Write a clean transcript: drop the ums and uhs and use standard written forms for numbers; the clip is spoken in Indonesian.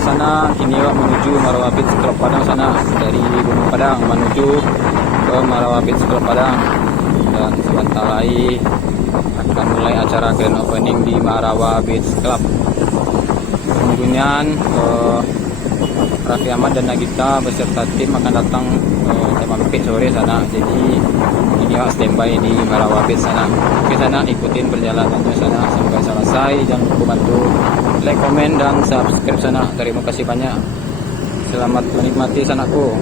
sana. Ini Wak menuju Marawa Beach Club Padang sana, dari Gunung Padang menuju ke Marawa Beach Club Padang. Dan sebentar lagi akan mulai acara grand opening di Marawa Beach Club. Kemudian Raffi Ahmad dan Nagita beserta tim akan datang sampai sore sana. Jadi ini Wak standby di Marawa Beach sana. Oke sana, ikutin perjalanannya sana sampai selesai. Jangan lupa bantu like, komen, dan subscribe sana. Terima kasih banyak. Selamat menikmati sanaku.